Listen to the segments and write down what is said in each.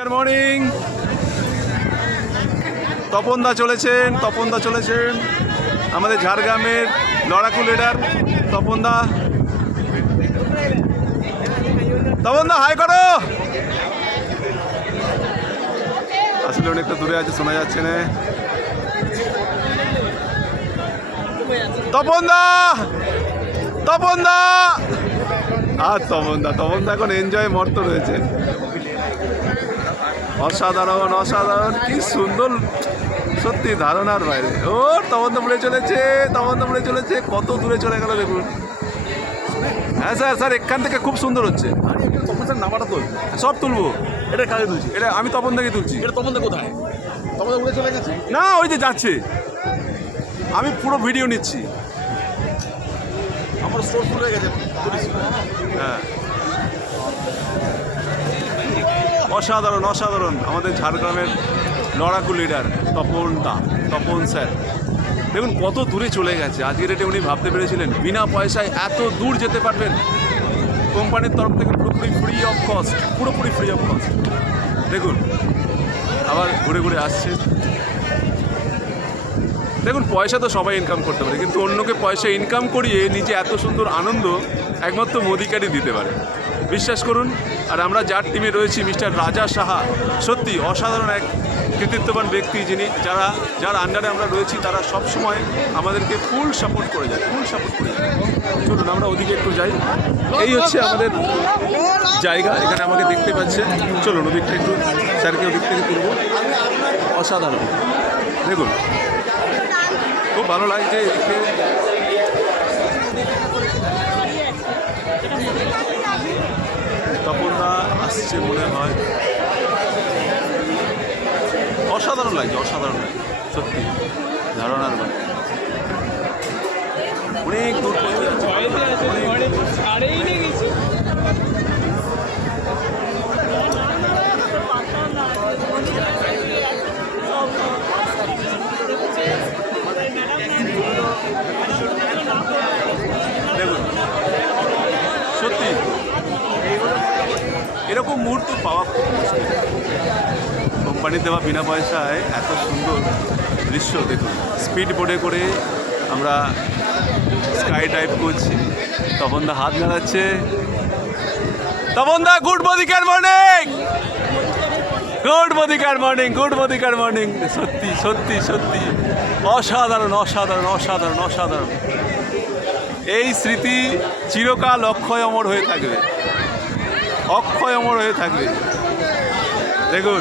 Good morning. তপনদা চলেছেন আমাদের ঝাড়গ্রামের লড়াকু লিডার তপনদা হাই করো। আসলে অনেকটা দূরে আছে, শোনা যাচ্ছে না। তপনদা আর তপনদা এখন এনজয় মর্ত রয়েছে। অসাধারণ কি সুন্দর, সত্যি ধারণার বাইরে। ও তপনদা উড়ে চলেছে, কত দূরে চলে গেল দেখুন। হ্যাঁ স্যার এখান থেকে খুব সুন্দর হচ্ছে। নামাটা তোল, সব তুলবো। এটা কাজে তুলছি, এটা আমি তপনদাকে তুলছি। এটা তপনদা কোথায়? তপনদা উড়ে চলে গেছে না, ওই যে যাচ্ছে, আমি পুরো ভিডিও নিচ্ছি। আমার স্টোর ফুল হয়ে গেছে। হ্যাঁ, অসাধারণ আমাদের ঝাড়গ্রামের লড়াকু লিডার তপন স্যার দেখুন কত দূরে চলে গেছে। আজকের ডেটে উনি ভাবতে পেরেছিলেন বিনা পয়সায় এত দূর যেতে পারবেন। কোম্পানির তরফ থেকে পুরোপুরি ফ্রি অফ কস্ট। দেখুন আবার ঘুরে আসছে। দেখুন পয়সা তো সবাই ইনকাম করতে পারে, কিন্তু অন্যকে পয়সা ইনকাম করিয়ে নিজে এত সুন্দর আনন্দ একমাত্র মোদিকারই দিতে পারে, বিশ্বাস করুন। আর আমরা যার টিমে রয়েছি মিস্টার রাজা সাহা, সত্যি অসাধারণ এক কৃতিত্ববান ব্যক্তি, যিনি যার আন্ডারে আমরা রয়েছি তারা সবসময় আমাদেরকে ফুল সাপোর্ট করে যায়। চলুন আমরা ওদিকে একটু যাই। এই হচ্ছে আমাদের জায়গা, এখানে আমাকে দেখতে পাচ্ছে। চলুন ওদিকটা একটু, স্যারকে ওদিক থেকে তুলব। অসাধারণ দেখুন, খুব ভালো লাগছে এদিকে। তপনদা আসছে মনে হয়। অসাধারণ লাগছে সত্যি ধারণার বাইরে। অনেক দূর পৌঁছে যাচ্ছে। দেখুন সত্যি এরকম মুহূর্ত পাওয়া খুব মুশকিল। কোম্পানির দেওয়া বিনা পয়সায় এত সুন্দর দৃশ্য দেখুন। স্পিড বোটে করে আমরা স্কাই ডাইভ করছি। তপনদা হাত নাড়াচ্ছে। তপনদা গুড মোদিকার মর্নিং। সত্যি অসাধারণ। এই স্মৃতি চিরকাল অক্ষয় অমর হয়ে থাকবে। দেখুন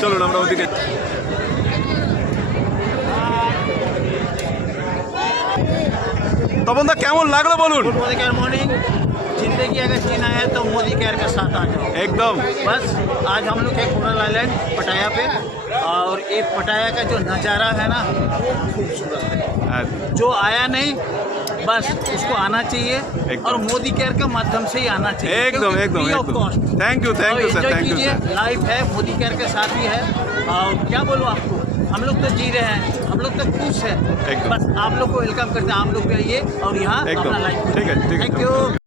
চলুন আমরা ওদিকে। তপনদা কেমন লাগলো বলুন? Modi care morning. जिंदगी अगर जीना है तो मोदी केयर के साथ आ जाओ एकदम। बस आज हम लोग है कोरल आइलैंड पटाया पे, और एक पटाया का जो नज़ारा है ना वो खूबसूरत है। जो आया नहीं बस उसको आना चाहिए, और मोदी केयर के माध्यम से ही आना चाहिए। एकदम। Thank you sir. लाइफ है, मोदी केयर के साथ ही है। और क्या बोलूँ आपको, हम लोग तो जी रहे हैं, हम लोग तो खुश है। बस आप लोग को वेलकम करते हैं, आप लोग भी आइए और यहाँ अपना लाइफ। ठीक है। Thank you.